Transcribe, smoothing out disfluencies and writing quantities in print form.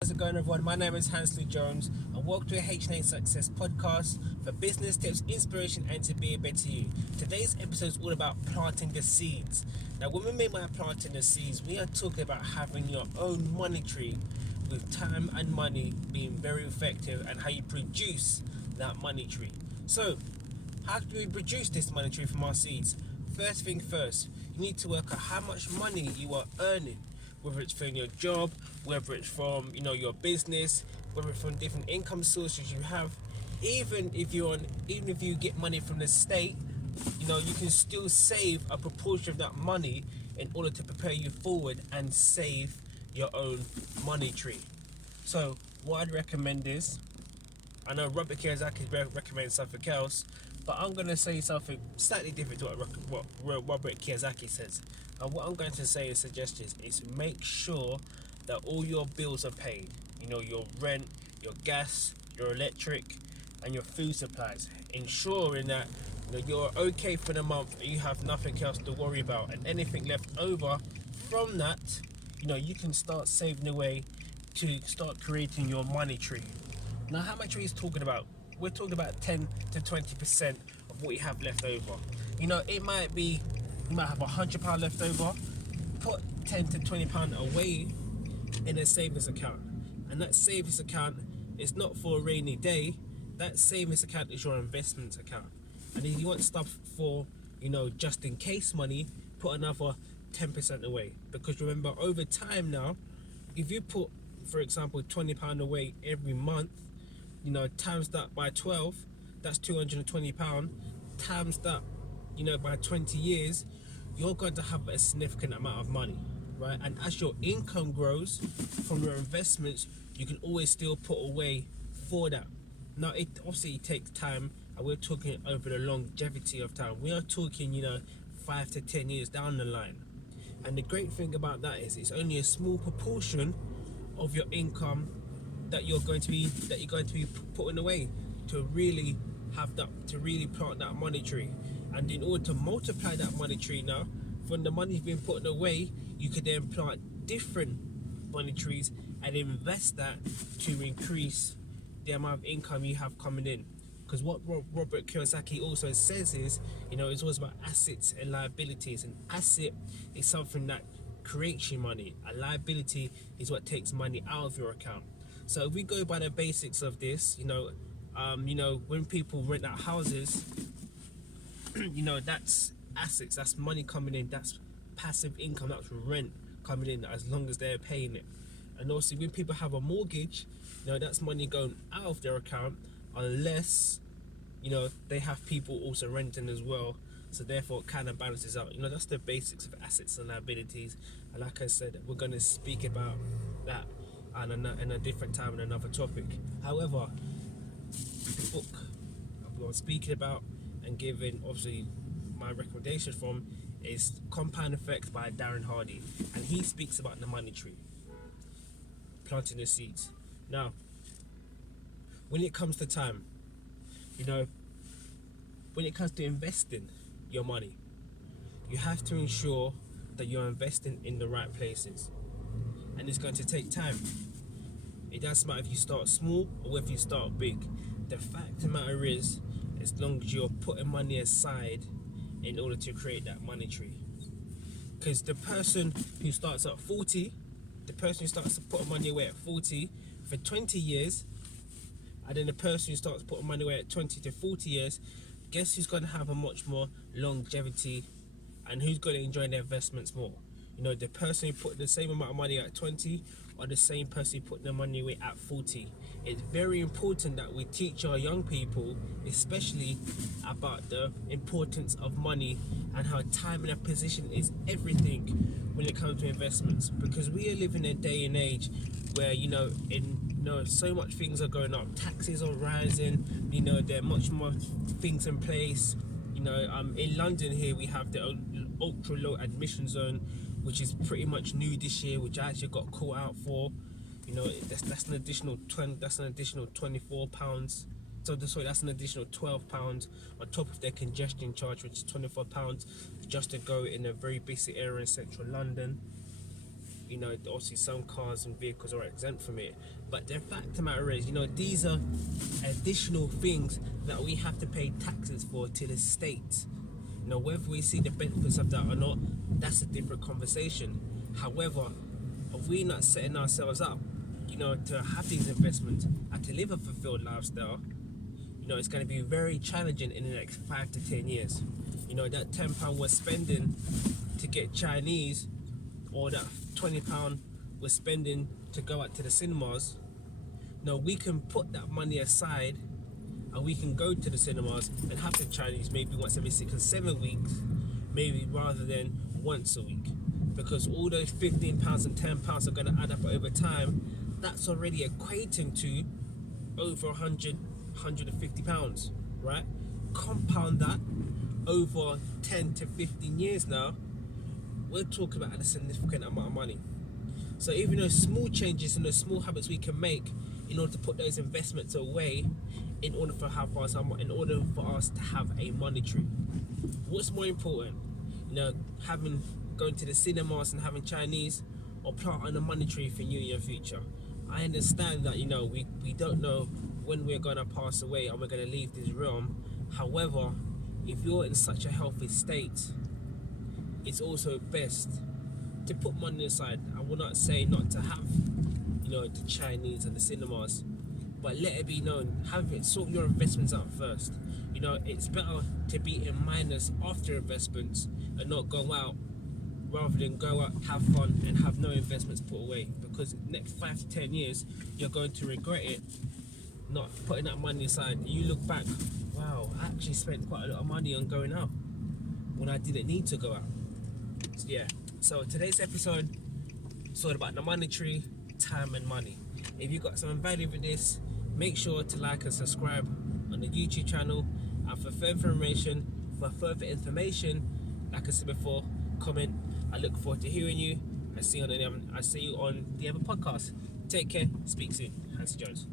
How's it going, everyone? My name is Hansley Jones, and welcome to the HNH Success Podcast for business tips, inspiration, and to be a better you. Today's episode is all about planting the seeds. Now, when we mean by planting the seeds, we are talking about having your own money tree with time and money being very effective and how you produce that money tree. So, how do we produce this money tree from our seeds? First thing first, you need to work out how much money you are earning, whether it's from your job, whether it's from your business, whether it's from different income sources you have. Even if you get money from the state, you can still save a proportion of that money in order to prepare you forward and save your own money tree. So what I'd recommend is, I know Robert Kiyosaki recommends something else, but I'm going to say something slightly different to what Robert Kiyosaki says. And what I'm going to say as suggestions is make sure that all your bills are paid. Your rent, your gas, your electric, and your food supplies. Ensuring that you're okay for the month and you have nothing else to worry about. And anything left over from that, you can start saving away to start creating your money tree. Now, how much are we talking about? We're talking about 10 to 20% of what you have left over. It might be, you might have £100 left over. Put £10 to £20 away in a savings account. And that savings account is not for a rainy day. That savings account is your investment account. And if you want stuff for, just in case money, put another 10% away. Because remember, over time now, if you put, for example, £20 away every month, times that by 12, that's £220. Times that, by 20 years, you're going to have a significant amount of money, right? And as your income grows from your investments, you can always still put away for that. Now, it obviously takes time, and we're talking over the longevity of time. We are talking, 5 to 10 years down the line. And the great thing about that is it's only a small proportion of your income that you're going to be putting away to really plant that money tree. And in order to multiply that money tree now, from the money you've been putting away, you could then plant different money trees and invest that to increase the amount of income you have coming in. Because what Robert Kiyosaki also says is, it's always about assets and liabilities. An asset is something that creates you money. A liability is what takes money out of your account. So if we go by the basics of this, when people rent out houses, that's assets, that's money coming in, that's passive income, that's rent coming in as long as they're paying it. And also when people have a mortgage, that's money going out of their account unless, they have people also renting as well. So therefore it kind of balances out. That's the basics of assets and liabilities. And like I said, we're going to speak about that in a different time and another topic. However, the book I'm speaking about and giving obviously my recommendation from is Compound Effect by Darren Hardy, and he speaks about the money tree, planting the seeds. Now, when it comes to time, when it comes to investing your money, you have to ensure that you're investing in the right places, and it's going to take time. It doesn't matter if you start small or whether you start big. The fact of the matter is, as long as you're putting money aside in order to create that money tree. Because the person who starts at 40, the person who starts to put money away at 40 for 20 years, and then the person who starts putting money away at 20 to 40 years, guess who's going to have a much more longevity and who's going to enjoy their investments more? The person who put the same amount of money at 20 or the same person who put their money away at 40. It's very important that we teach our young people, especially about the importance of money and how time and a position is everything when it comes to investments. Because we are living in a day and age where, so much things are going up. Taxes are rising, there are much more things in place. In London here we have the ultra low admission zone, which is pretty much new this year, which I actually got caught out for. That's an additional £24. That's an additional £12 on top of their congestion charge, which is £24 just to go in a very busy area in central London. Obviously some cars and vehicles are exempt from it. But the fact of the matter is, these are additional things that we have to pay taxes for to the state. Whether we see the benefits of that or not, that's a different conversation. However, if we're not setting ourselves up, to have these investments and to live a fulfilled lifestyle, it's going to be very challenging in the next 5 to 10 years. That £10 we're spending to get Chinese, or that £20 we're spending to go out to the cinemas, we can put that money aside and we can go to the cinemas and have the Chinese maybe once every 6 or 7 weeks, maybe rather than once a week. Because all those £15 and £10 are going to add up over time. That's already equating to over £150, right? Compound that over 10 to 15 years now, we're talking about a significant amount of money. So even those small changes and those small habits we can make in order to put those investments away, in order for us to have a monetary. What's more important, going to the cinemas and having Chinese, or planting a monetary for you in your future? I understand that we don't know when we're gonna pass away and we're gonna leave this realm. However, if you're in such a healthy state, it's also best to put money aside. I will not say not to have, the Chinese and the cinemas, but let it be known, sort your investments out first. It's better to be in minus after investments and not go out, rather than go out, have fun and have no investments put away, because next 5 to 10 years you're going to regret it, not putting that money aside. You look back, wow, I actually spent quite a lot of money on going out when I didn't need to go out. So today's episode is all about the monetary, time and money. If you got some value with this, make sure to like and subscribe on the YouTube channel. And for further information, like I said before, comment. I look forward to hearing you. I see you on the other podcast. Take care. Speak soon. Hansi Jones.